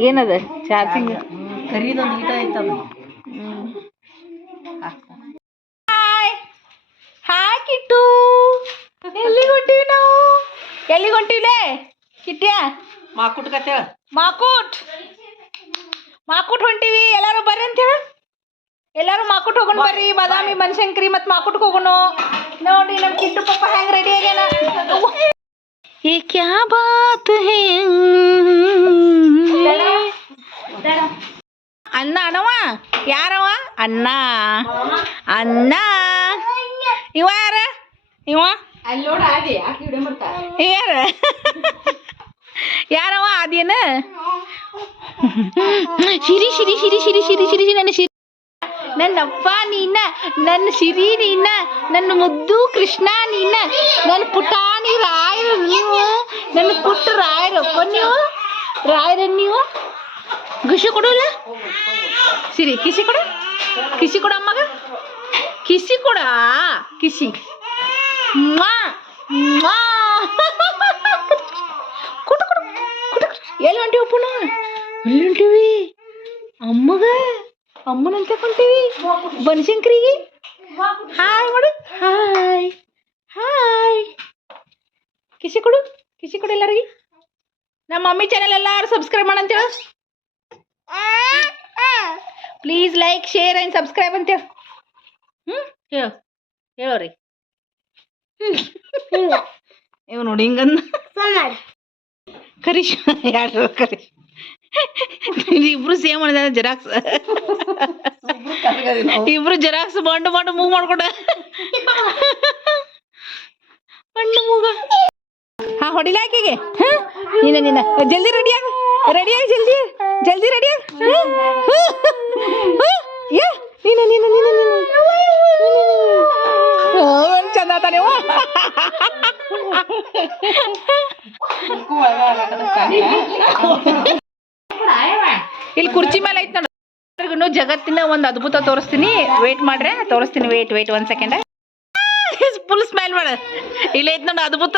ಏನದ ಚಾರ್ಜಿಂಗ್ ಕರಿದೊಂದು ಗೀಟ ಐತದ ಹಾಯ್ ಹಾಯ್ ಕಿಟ್ಟು ಎಲ್ಲಿಗೆ ಹೊಂಟೀವಿ ನಾವು ಎಲ್ಲಿಗೆ ಹೊಂಟೀವ್ಲೇ ಕಿಟ್ಟ್ಯಾ ಮಾಕುಟ್ ಕತೆ ಮಾಕೂಟ್ ಮಾಕೂಟ್ ಹೊಂಟೀವಿ ಎಲ್ಲಾರು ಬರ್ರಿ ಅಂತ ಹೇಳ ಎಲ್ಲಾರು ಮಾಕೂಟ್ ಹೋಗೋಣ ಬರ್ರಿ ಬಾದಾಮಿ ಬನಶಂಕರಿ ಮತ್ತು ಮಾಕೂಟ್ಗೆ ಹೋಗೋಣ ನೋಡಿ ನಮ್ಮ ಕಿಟ್ಟು ಪಪ್ಪ ಹೆಂಗ್ ರೆಡಿ ಆಗ್ಯಾನ ये क्या बात है ಅಣ್ಣ ಅಣ್ಣವ ಯಾರವ ಅಣ್ಣ. ಅಣ್ಣ. ಇವ ಯಾರ? ಇವ? ಯಾರ? ಯಾರವ ಅದೇನ ಶಿರಿ ಶಿರಿ ಶಿರಿ ಸಿರಿ ಶಿರಿ ಶಿರಿ ನನ್ನ ಶಿರಿ. ನನ್ನಪ್ಪ ನೀನ ನನ್ನ ಸಿರಿ ನೀನ ನನ್ನ ಮುದ್ದು ಕೃಷ್ಣ ನೀನ ನನ್ನ ಪುಟಾಣಿ ರಾಯರು ನೀವು ನನ್ನ ಪುಟ್ಟ ರಾಯರಪ್ಪ ನೀವು. ರಾಯರ ನೀವು? ಖುಷಿ ಕೊಡೋಲ್ಲ ಸಿರಿ ಕಿಸಿ ಕೊಡು. ಕಿಸಿ ಕೊಡು ಅಮ್ಮಗ. ಕಿಸಿ ಕೊಡ? ಕಿಸಿ ಕೊಡು ಕೊಡು ಕೊಡು. ಎಲ್ಲಿ ಹೊಂಟಿವಿ ಪುಣ ಎಲ್ಲಿ ಹೊಂಟಿವಿ? ಅಮ್ಮಗ? ಅಮ್ಮನಂತ ಕೊಂತೀವಿ? ಬನಶಂಕರಿಗೆ? ಹಾಯ್ ಮಾಡು. ಹಾಯ್. ಹಾಯ್. ಕಿಸಿ ಕೊಡು. ಕಿಸಿ ಕೊಡು ಎಲ್ಲರಿಗೆ. ನಮ್ಮ ಮಮ್ಮಿ ಚಾನೆಲ್ ಎಲ್ಲಾರು ಸಬ್ಸ್ಕ್ರೈಬ್ ಮಾಡಂತ please like share and subscribe ಅಂತೇಳು ಹ್ಞೂ ಹೇಳು ಹೇಳೋರಿ. ಇವ್ ನೋಡಿ ಹಿಂಗಂದ ಕರೀಶ್ ಯಾರು ಕರಿ? ಇಬ್ರು ಸೇಮ್ ಮಾಡಿದ ಜೆರಾಕ್ಸ್ ಇಬ್ರು ಜೆರಾಕ್ಸ್ ಬಂಡು ಬಂಡು ಮೂವ್ ಮಾಡ್ಕೊಂಡ. ಬಂಡು ಮೂಗ ಹಾ, ಹೊಡಿಲ ಆಕಿಗೆ? ಹಾ? ನಿನ್ನ ನೀನ. ಜಲ್ದಿ ರೆಡಿ ಆಗ. ರೆಡಿ ಆಗ, ಜಲ್ದಿ. ಜಲ್ದಿ ರೆಡಿ ಆಗ. ಯಾ? ನೀನ ನೀನ ನೀನ ನೀನ. ಒಂದು ಚಂದ ಇಲ್ಲಿ ಕುರ್ಚಿ ಮೇಲೆ ಐತ್ ನೋಡು. ಜಗತ್ತಿನ ಒಂದು ಅದ್ಭುತ ತೋರಿಸ್ತೀನಿ. ವೇಟ್ ಮಾಡ್ರೆ, ತೋರಿಸ್ತೀನಿ. ವೇಟ್ ವೇಟ್ ಒಂದ್ ಸೆಕೆಂಡ್ ಫುಲ್ ಸ್ಮೈಲ್ ಮಾಡ. ಇಲ್ಲ ಐತ್ ನೋಡ ಅದ್ಭುತ.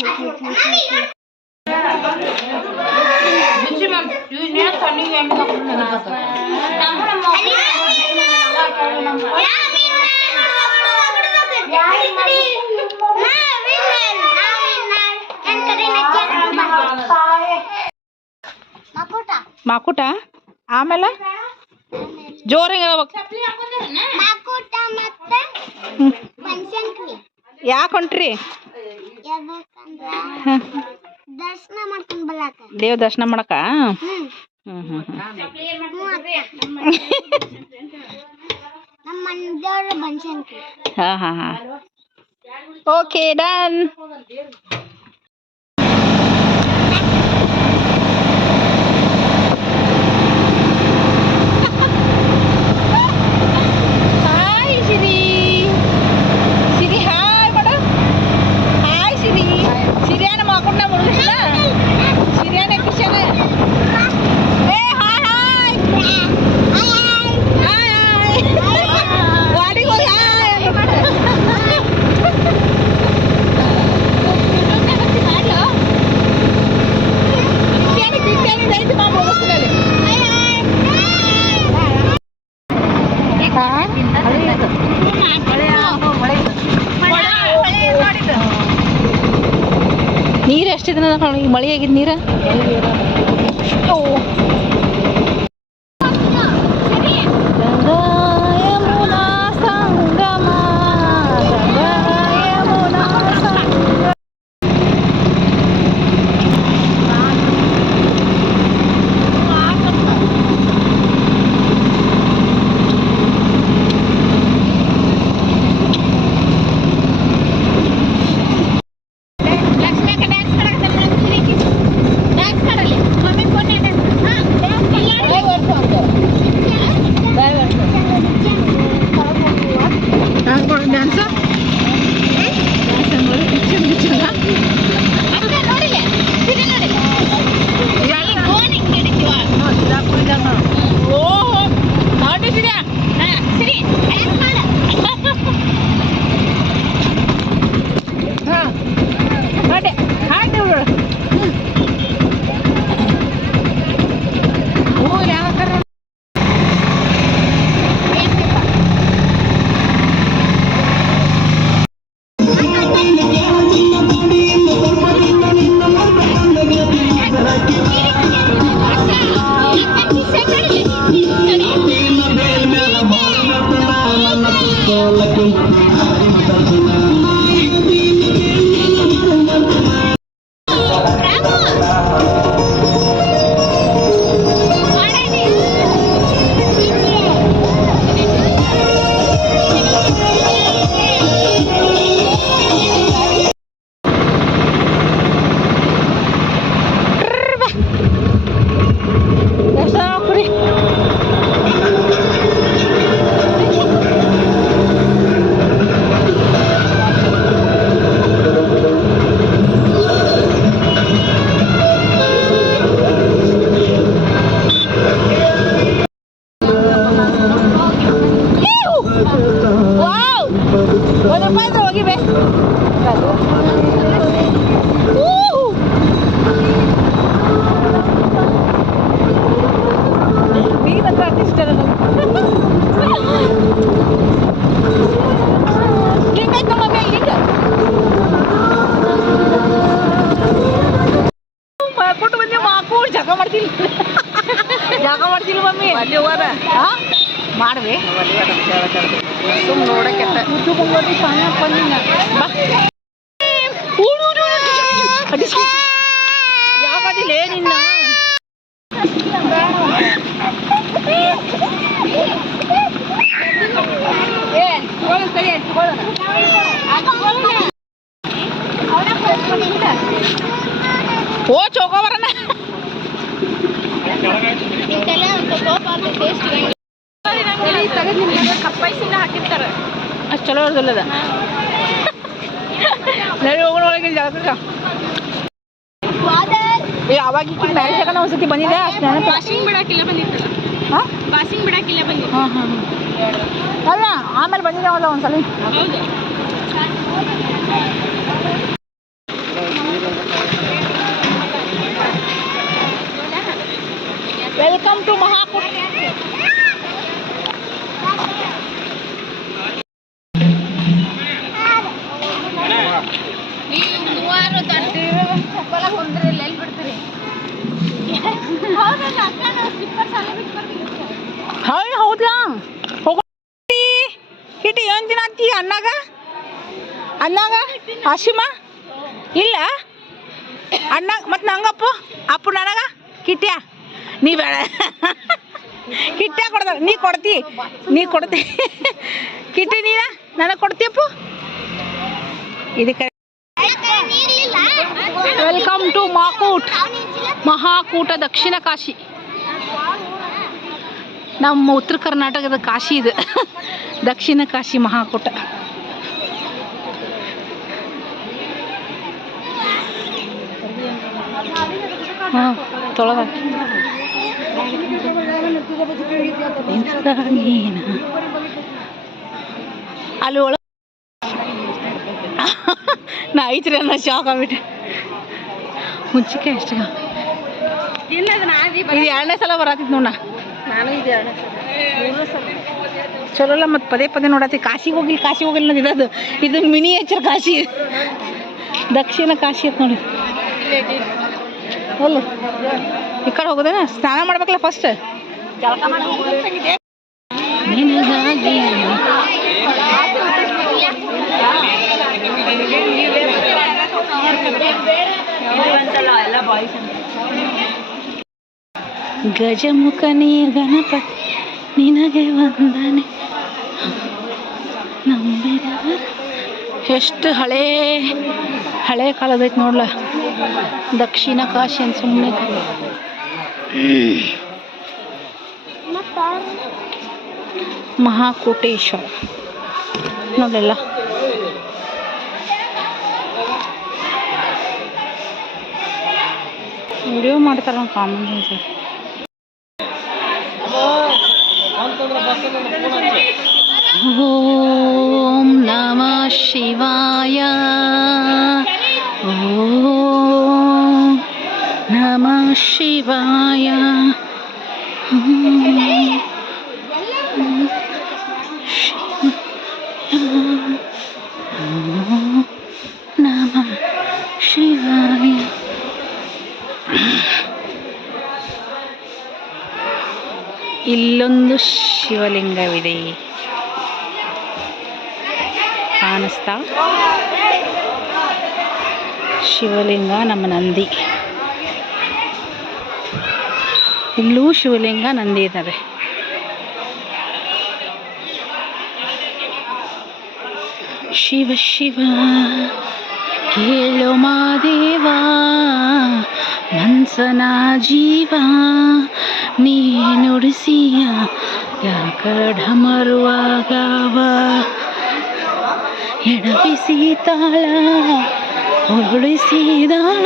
ಸಾಲಿ ಬಿದ್ದಾವ ನಿನ್ನು ಮಾಕುಟ ಆಮೇಲೆ? ಜೋರಾಗಿ ಹೇಳ್ಬೇಕು ಮಾಕೂಟ ಯಾಕೆ ಹೊಂಟ್ರಿ? ದರ್ಶನ ಮಾಡ್ಕೊಂಡ್ ಬರಾಕ. ದೇವ್ ದರ್ಶನ ಮಾಡಕ? ಹ್ಮ್. ಹ್ಮ್ ನಮ್ಮ ದೇವ್ರು ಹಾ ಹಾ ಹಾ. Okay done hi Siri Siri hi ಮಾಡು ಹಾಯ್ ಸಿರಿ ಸಿರಿಯಾನ ಮಾಕೊಂಡ ಮುಳುಗಿಸಲ ಸಿರಿಯಾನ ಕಿಶನ ಏ ಹಾಯ್ ಹಾಯ್ ಹಾಯ್ ಹಾಯ್ ವಾಡಿಗೆ ಹೋಗಿ ಹಾಯ್ ಕಿಟ್ಯಾನಿ ಕಿಟ್ಯಾನಿ ಐತಿ ಮಾ ಮುಗಿಸ್ನಲ್ಲಿ ನೀರು ಎಷ್ಟು ದಿನ ಈಗ ಮಳೆ ಆಗಿದ್ ನೀರ ತಗೊಳ್ಳೋಣ ಸರಿ ತಗೊಳ್ಳೋಣ ಓ ಚೌಕೋಬರನ ಕಪ್ಪಾಯಿಸಿನ ಹಾಕಿರ್ತಾರೆ ಅಷ್ಟು ಚಲೋ ಇರೋದಿಲ್ಲದ ನಡಿ ಹೋಗೋಣ ಒಳಗೆ ಜಾಗಕ್ಕೆ ಏ ಅವಾಗ ಈಕಿ ಮ್ಯಾರೇಜ್ ಆಗೋಣ ಒಂದ್ಸತಿ ಬಂದಿದೆ ಅಷ್ಟು ನೆನಪು ವಾಷಿಂಗ್ ಬಿಡಾಕಿಲ್ಲ ಬಂದಿತ್ತಲ್ಲ ಹಾಂ ವಾಷಿಂಗ್ ಬಿಡಾಕಿಲ್ಲ ಬಂದಿತ್ತು ಹಾಂ ಹಾಂ ಅಲ್ಲ ಆಮೇಲೆ ಬಂದಿದೆ ಅವಾಗ ಒಂದ್ಸಲ. ಆಶಿಮ ಇಲ್ಲ? ಅಣ್ಣ, ಮತ್ತು ನಂಗಪ್ಪು? ಅಪ್ಪು ನನಗ? ಕಿಟ್ಯ? ನೀ ಬೇಡ. ಕಿಟ್ಯ ಕೊಡ್ದ ನೀ ಕೊಡ್ತಿ. ನೀ ಕೊಡ್ತಿ. ಕಿಟ್ಟಿ ನೀನ? ನನಗೆ ಕೊಡ್ತೀಯಪ್ಪ ಇದಕ್ಕೆ ವೆಲ್ಕಮ್ ಟು ಮಾಕೂಟ್ ಮಹಾಕೂಟ ದಕ್ಷಿಣ ಕಾಶಿ. ನಮ್ಮ ಉತ್ತರ ಕರ್ನಾಟಕದ ಕಾಶಿ ಇದು. ದಕ್ಷಿಣ ಕಾಶಿ ಮಹಾಕೂಟ. ಹಾಂ ತೊಳೆದಾಕಿ ಅಲ್ಲಿ ಒಳ ನಾ ಐತ್ರಿ ಅನ್ನೋ ಶಾಕ್ ಆಗ್ಬಿಟ್ಟೆ. ಮುಂಚಿಕೆ ಅಷ್ಟೇ ಇದು ಎರಡನೇ ಸಲ ಬರತ್ತಿತ್ತು ನೋಡ ನಾನು ಇದೆ ಚಲೋ ಅಲ್ಲ ಮತ್ತೆ ಪದೇ ಪದೇ ನೋಡತ್ತಿ. ಕಾಶಿಗೆ ಹೋಗಿಲ್ಲ ಕಾಶಿಗೆ ಹೋಗಿಲ್ಲ ಅನ್ನೋದು ಇರೋದು ಇದು ಮಿನಿಯೇಚರ್ ಕಾಶಿ. ದಕ್ಷಿಣ ಕಾಶಿ ಅಂತ ನೋಡಿ ಅಲ್ಲ ಈ ಕಡೆ ಹೋಗೋದೇನ? ಸ್ನಾನ ಮಾಡ್ಬೇಕಲ್ಲ ಫಸ್ಟ್ ಗಜಮುಖ ನೀ ಗಣಪತಿ ನಿನಗೆ ವಂದನೆ. ನಂಬಿದ ಎಷ್ಟು ಹಳೇ ಹಳೆ ಕಾಲದೈತೆ ನೋಡ್ಲ? ದಕ್ಷಿಣ ಕಾಶಿ ಅಂತ ಸುಮ್ಮನೆ ಮಹಾಕೋಟೇಶ್ವರ. ನೋಡಲ್ಲ ವಿಡಿಯೋ ಮಾಡ್ತಾರ ಕಾಮನ್ ಸರ್ ಓಂ ನಮ ಶಿವಾಯ. ಓಂ ನಮ ಶಿವಾಯ ಓಂ ನಮ ಶಿವಾಯ ಇಲ್ಲೊಂದು ಶಿವಲಿಂಗವಿದೆ ಕಾಣಿಸ್ತಾ ಶಿವಲಿಂಗ ನಮ್ಮ ನಂದಿ ಇಲ್ಲೂ ಶಿವಲಿಂಗ ನಂದಿ ಇದ್ದಾವೆ ಶಿವ ಶಿವ, ಕೇಳೋ ಮಾದೇವ ಮನ್ಸನ ಜೀವ ನೀನುಡಿಸಿಯ ಯಾಕಡಮರುವಾಗವ ಎಡಬಿಸಿ ತಾಳ ಉರುಳಿಸಿದಾಳ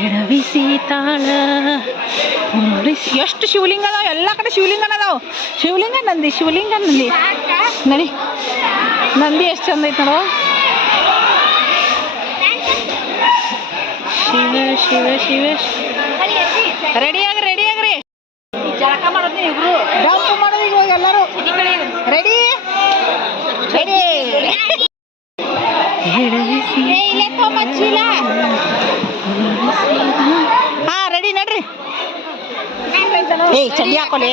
ಎಡವಿಸಿ ಎಷ್ಟು ಶಿವಲಿಂಗ ಅದಾವ? ಎಲ್ಲ ಕಡೆ ಶಿವಲಿಂಗ ಅದಾವ. ಶಿವಲಿಂಗ ನಂದಿ ಶಿವಲಿಂಗ ನಂದಿ. ನಡಿ. ನಂದಿ ಎಷ್ಟು ಚಂದ ಐತೆ ನೋಡುವ ಶಿವ ಶಿವ ಶಿವ. ರೆಡಿ ಆಗ್ರಿ ರೆಡಿ ಆಗ್ರಿ. ಜಳಕ ಮಾಡೋದು ಇಬ್ರು. ಡಂಪ್ ಮಾಡೋದು ಇವಾಗ ಎಲ್ಲರೂ. ರೆಡಿ ರೆಡಿ ಹಾ এই চলিয়া কলে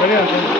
சரியா?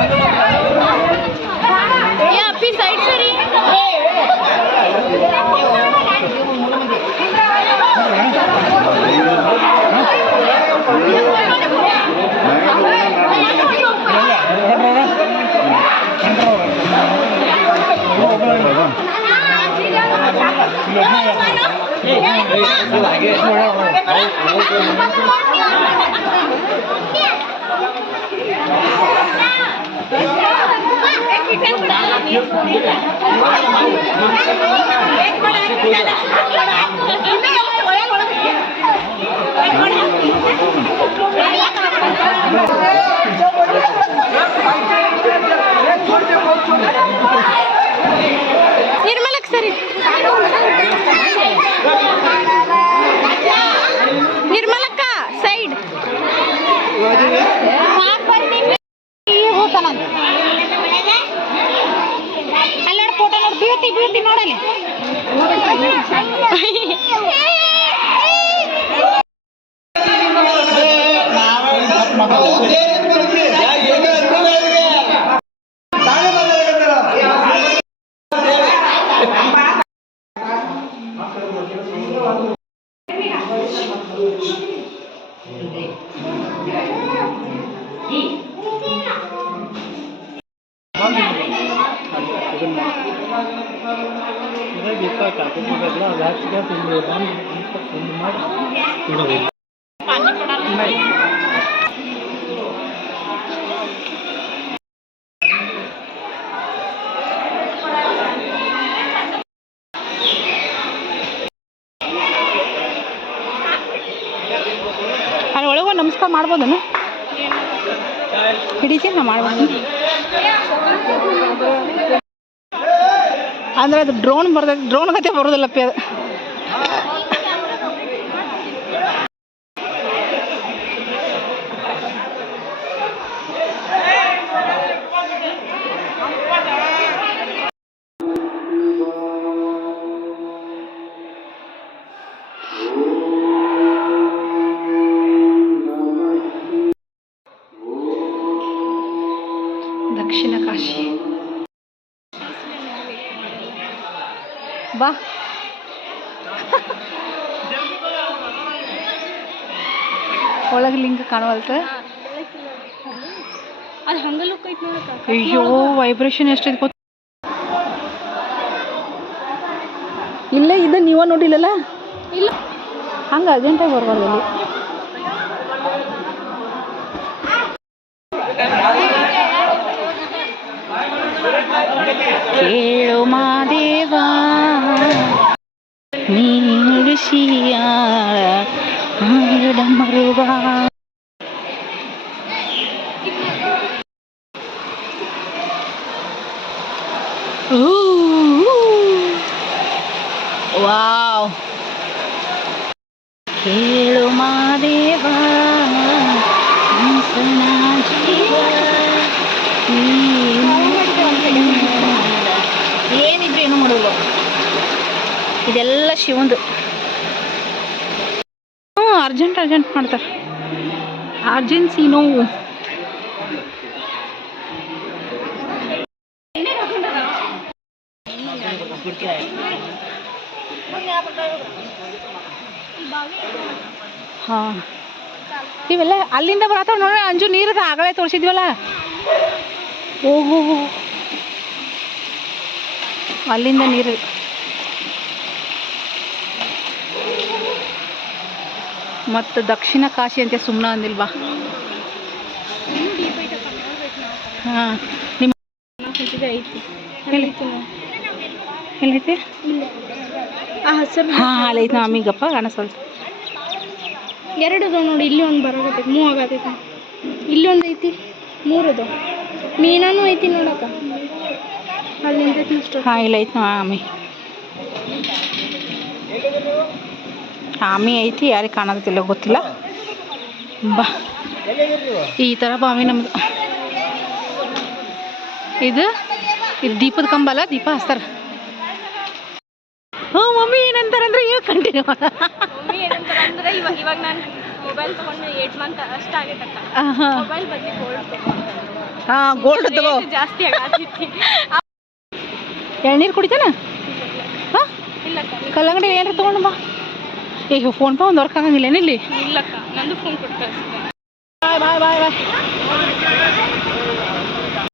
ಏ ನಿರ್ಮಲಕ್ ಸರಿ ಅಲ್ಲಿ ಒಳಗೆ ಒಂದು ನಮಸ್ಕಾರ ಮಾಡ್ಬೋದನ್ನು ಹಿಡಿತೀನಿ ನಾ ಮಾಡ್ಬೋದು. ಅಂದ್ರೆ ಅದು ಡ್ರೋನ್ ಬರ್ತೈತೆ ಡ್ರೋನ್ ಕತೆ ಬರೋದಿಲ್ಲಪ್ಪ ಅದು. ಕಾಣವಲ್ತ? ಅದು ಹಂಗ ಲುಕ್ ಐತಿ ನೋಡಕ್ಕ ಅಯ್ಯೋ ವೈಬ್ರೇಷನ್ ಎಷ್ಟು ಗೊತ್ತ ಇಲ್ಲೇ ಇದು ನೀವ ನೋಡಿಲ್ಲಲ್ಲ? ಇಲ್ಲ. ಹಂಗೆ ಅರ್ಜೆಂಟಾಗಿ ಬರ್ಬಾರ್ದು ಅಲ್ಲಿ. ಕೇಳು ಮಾದೇವಾ ನೀಡುಷಿಯ ಮರುವ ವಾವ್ ಕೇಳು ಮಾದೇವ ಹಂಸನ ಜೀವ ನೀನು ಏನಿದ್ರು ಏನು ಮಾಡೋಲ್ಲ ಇದೆಲ್ಲ ಶಿವಂದು ಹ್ಞೂ ಅರ್ಜೆಂಟ್ ಮಾಡ್ತಾರೆ. ಅರ್ಜೆನ್ಸಿ ನೋವು. ಹಾಂ. ಇವೆಲ್ಲ ಅಲ್ಲಿಂದ ಬರತ್ತಾವ ನೋಡಿ ಅಂಜು ನೀರದ ಆಗಲೇ ತೋರಿಸಿದ್ವಲ್ಲ. ಓಹೋ ಅಲ್ಲಿಂದ ನೀರು ಮತ್ತು ದಕ್ಷಿಣ ಕಾಶಿ ಅಂತ ಸುಮ್ಮನೆ ಅಂದಿಲ್ವಾ? ಹಾಂ ನಿಮ್ಮ ಎಲ್ಲೈತಿ ಹಾಂ ಅಲ್ಲೈತಿ ನಮಗಪ್ಪ ಕಾಣಿಸಲ್ತು ಎರಡು ಅದಾವ ನೋಡಿ ಇಲ್ಲಿ ಒಂದು ಬರಗತ್ತೆ ಮೂವ್ ಆಗತ್ತೈತೆ ಇಲ್ಲಿ ಒಂದು ಐತಿ ಮೂರದು ಮೀನೂ ಮೀನಾನು ಐತಿ ನೋಡಕ್ಕ. ಅಲ್ಲಿ ಹಾಂ ಇಲ್ಲ ಐತಿ ಆಮಿ. ಆಮಿ ಐತಿ ಯಾರಿಗೆ ಕಾಣೋದಿಲ್ಲ ಗೊತ್ತಿಲ್ಲ. ಬಾ. ಈ ಥರ ಬಾವಿ ನಮ್ದು. ಇದು ಇದು ದೀಪದ ಕಂಬ ಅಲ್ಲ ದೀಪ ಹಚ್ತಾರೆ. ಹ್ಞೂ ಮಮ್ಮಿ ಏನಂತಾರಂದ್ರೆ ಇವಾಗ ಕಂಟಿನ್ಯೂ ಮಮ್ಮಿ ಏನಂತಾರ ಅಂದ್ರೆ ಇವಾಗ ಇವಾಗ ನಾನು ಮೊಬೈಲ್ ತೊಗೊಂಡು ಏಟ್ ಮಂತ್ ಅಷ್ಟು ಆಗೈತಕ್ಕ. ಹಾಂ ಮೊಬೈಲ್ ಬಗ್ಗೆ ಗೋಲ್ಡ್ ಹಾಂ ಗೋಲ್ಡ್ ತಗೋ. ಜಾಸ್ತಿ ಆಗತೈತಿ ಎಳ್ನೀರು ಕುಡಿತಾನ? ಹಾಂ? ಕಲ್ಲಂಗಡಿ ಏನಾರ ತೊಗೊಂಡು ಬಾ. ಈಗ ಫೋನ್ ಪೇ ಒಂದು ವರ್ಕ್ ಆಗಂಗಿಲ್ಲ ಇಲ್ಲಿ? ಇಲ್ಲಕ್ಕ ನಂದು ಫೋನ್ ಕೊಟ್ಟು ಬಾಯ್ ಬಾಯ್ ಬಾಯ್ ಬಾಯ್.